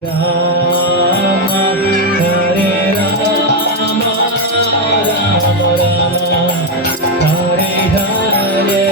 Rama Hare Rama Rama Rama Hare Hare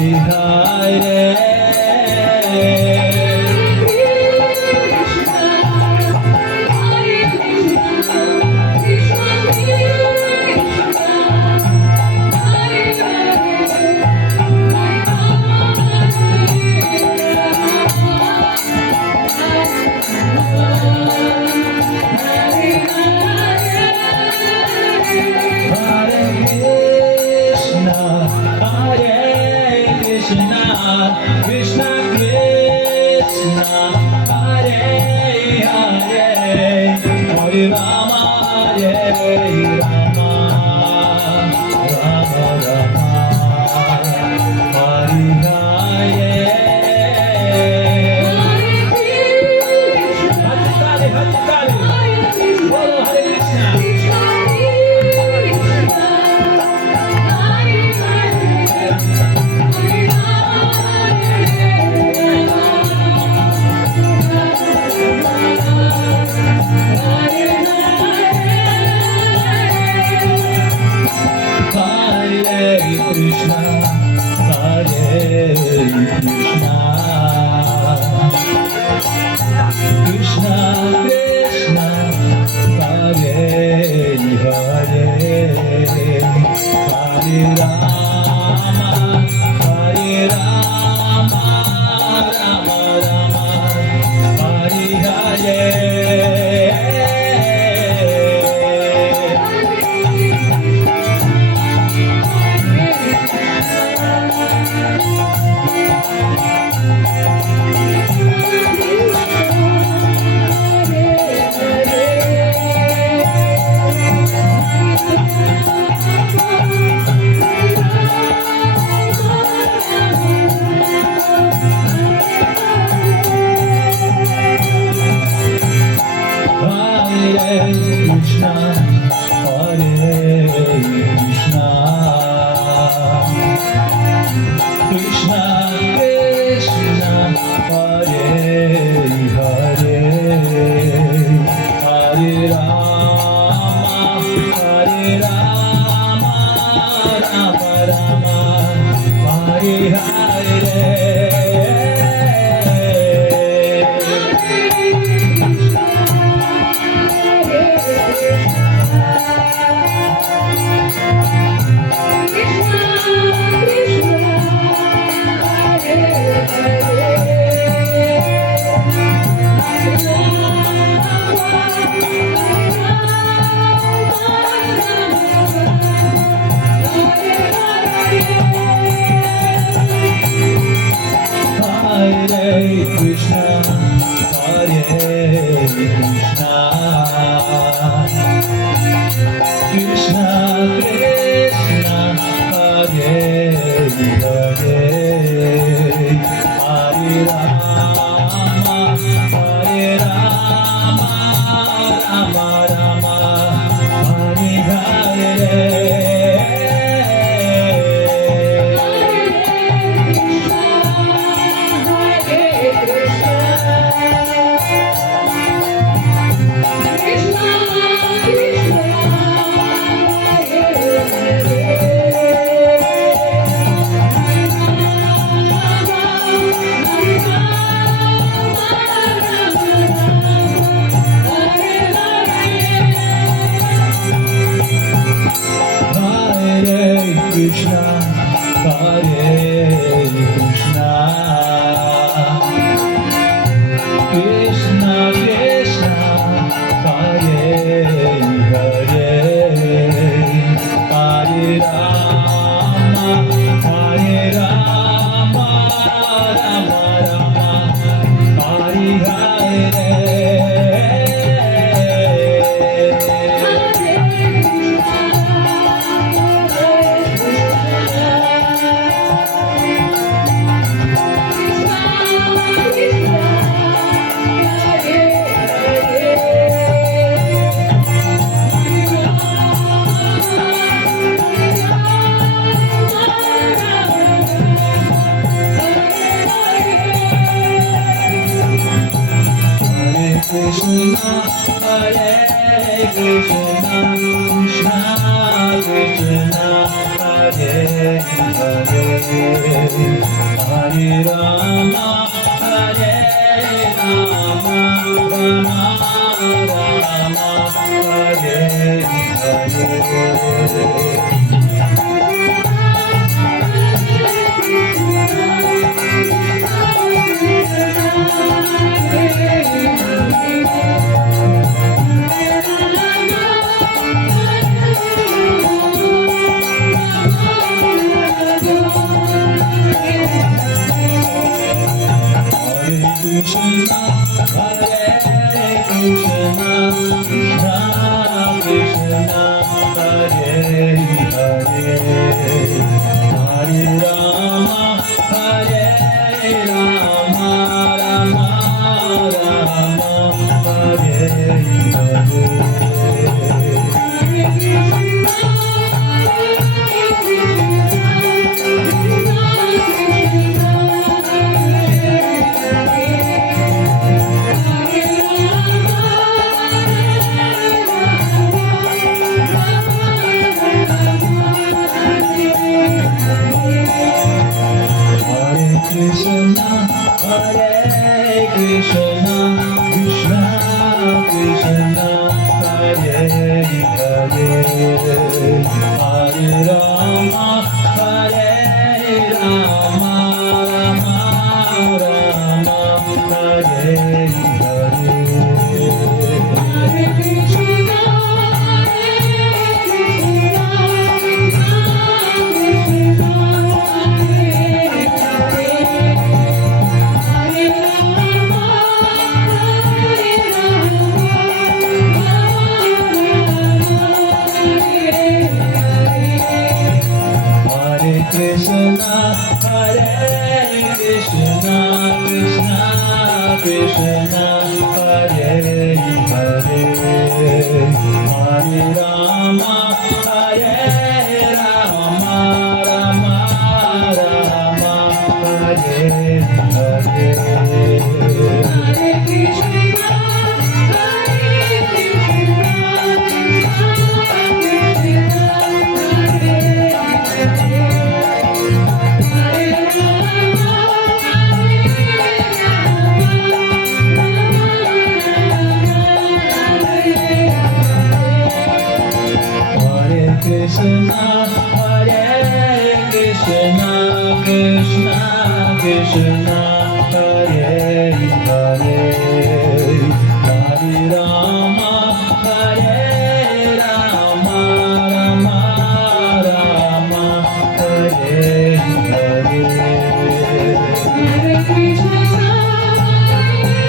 Krishna, Krishna Krishna, Hare Hare Rama, Hare Rama, Rama Rama, Hare Krishna, Hare Krishna, Krishna Krishna, Hare Hare, Hare Rama, Hare Rama, Rama Rama, Hare Hare. Krishna, Hare Krishna, Krishna Krishna, Hare Hare, Hare Rama, Hare Rama, Rama Rama, Hare Hare. Krishna, Hare Krishna, Krishna Krishna, Hare Hare, Hare Rama, Hare Rama, Rama Rama, Hare Hare. Hare Krishna, Hare Krishna, Krishna Krishna, Hare Hare, Hare Rama, Hare Rama, Rama Rama, Hare Hare. Hare Krishna, Hare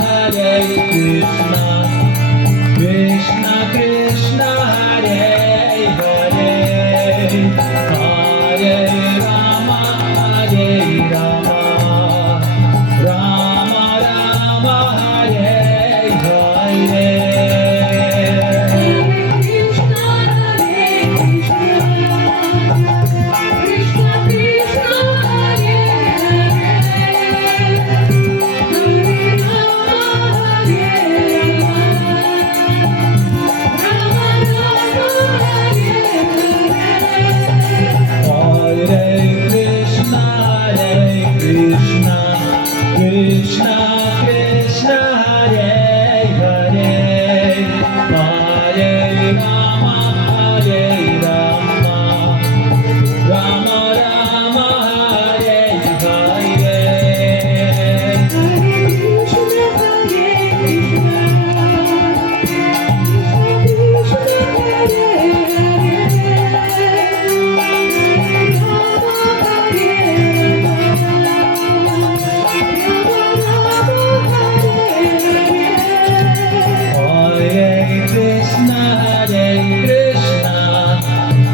Hare Krishna, Krishna Krishna Hare Hare, Hare Rama Hare Rama, Rama Rama Hare Hare. Krishna Krishna Hare Hare, Hare Rama Hare Rama, Rama Rama Hare Hare.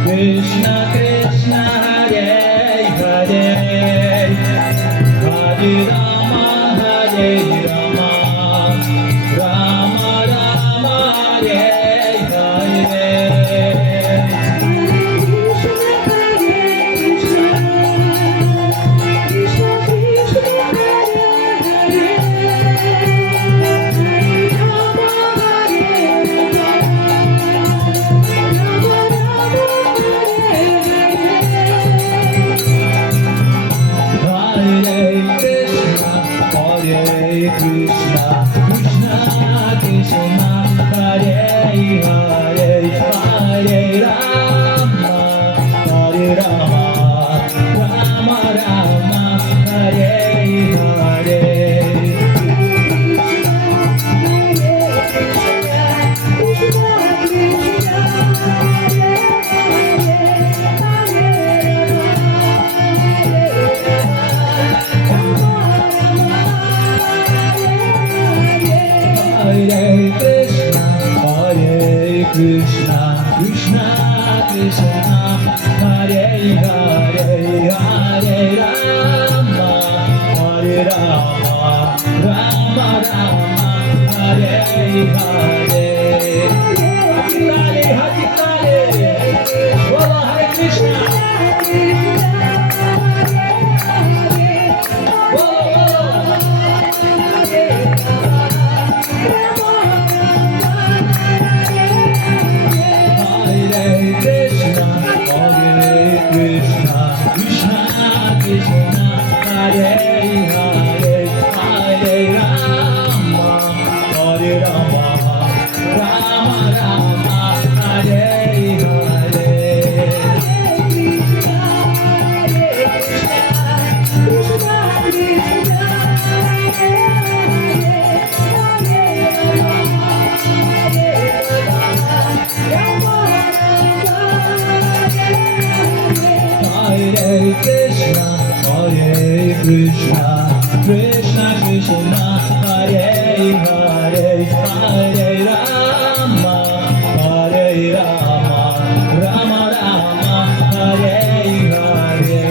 Krishna Krishna Hare Hare, Hare Rama Hare Rama, Rama Rama Hare Hare. Krishna, Krishna Krishna, Hare Hare, Hare Rama, Hare Rama, Rama Rama, Hare Hare. Krishna, Krishna Krishna, Hare Hare, Hare Rama, Hare Rama, Rama Rama, Hare Hare. Hare Hare Hare, Bola Hare Krishna. Krishna, Krishna Krishna, Hare Hare, Hare Rama, Hare Rama, Rama Rama, Hare Hare. Hare Krishna, Hare Krishna, Krishna Krishna, Hare Hare, Hare Rama, Hare Rama, Rama Rama, Hare Hare.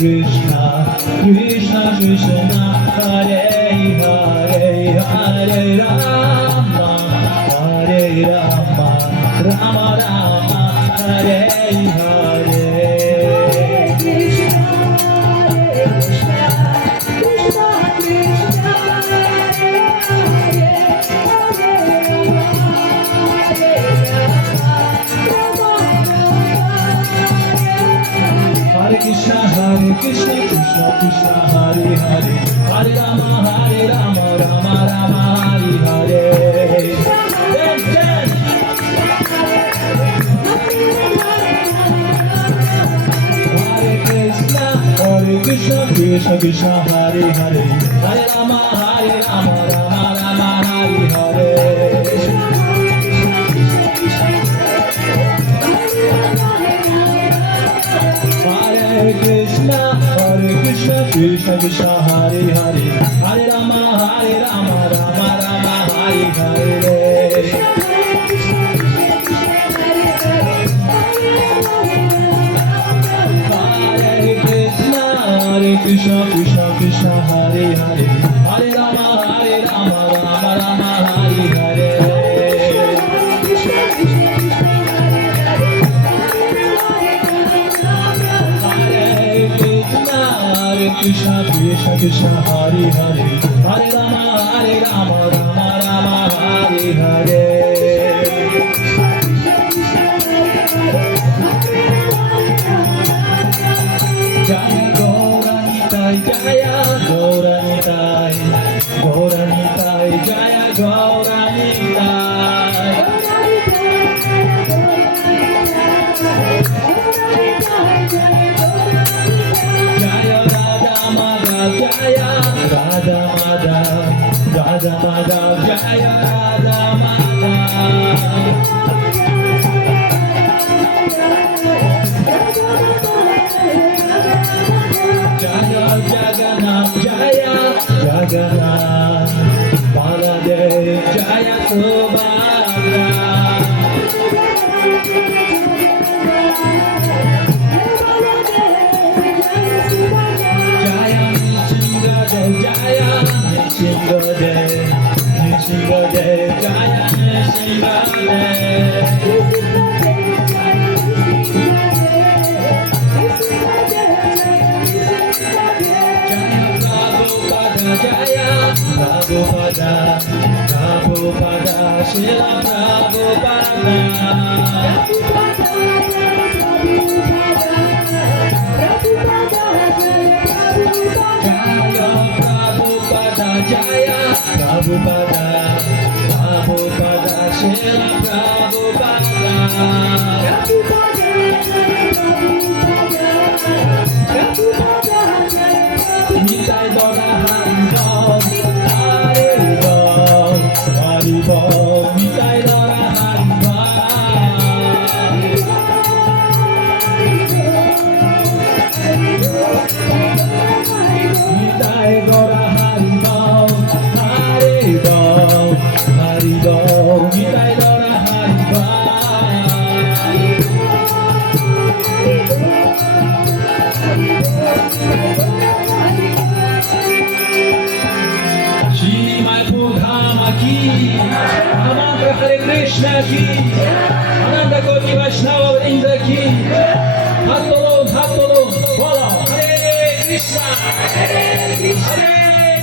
Krishna, Krishna Krishna, Hare Hare, Hare Rama, Hare Rama, Rama Rama, Hare Hare. Hare Krishna, Krishna Krishna, Hare Hare, Hare Rama, Rama Rama, Hare Hare. Hare Krishna, Krishna Krishna Krishna Hare Hare Hare Rama Rama Rama Hare Hare Hare Krishna Krishna Krishna Hare Hare Hare Rama Rama Rama Hare Hare Hare Krishna Krishna Krishna Hare Hare Hare Rama Rama Rama Hare Hare Hare Krishna Krishna Krishna Hare Hare Hare Rama Rama Rama Hare Hare Jaya Gauranitai Jaya Gauranitai Gauranitai Jaya Gauranitai Jaya Radha Madhav Jaya Radha Madhav Radha Madhav Jaya Radha Madhav Jaya Jagannath Jaya Jagannath Baladev Jaya Subhadra Jaya Nishingadev Jaya Nishingadev Nishingadev Jaya Nishingadev Jaya Prabhupada Prabhupada Srila Prabhupada Jaya Prabhupada Jaya Prabhupada Prabhupada Srila Prabhupada Nitai Dora Haribol Haribol Haribol Nitai Dora Haribol Nitai Dora Haribol Haribol Haribol Nitai Dora Shrimad Bhagavad Gita Mantra Hare Krishna ki Ananda Koti Vaishnava Vrinda ki Hath tolo bolo Hare Krishna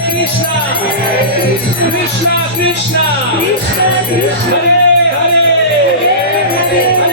Krishna Krishna Hare Hare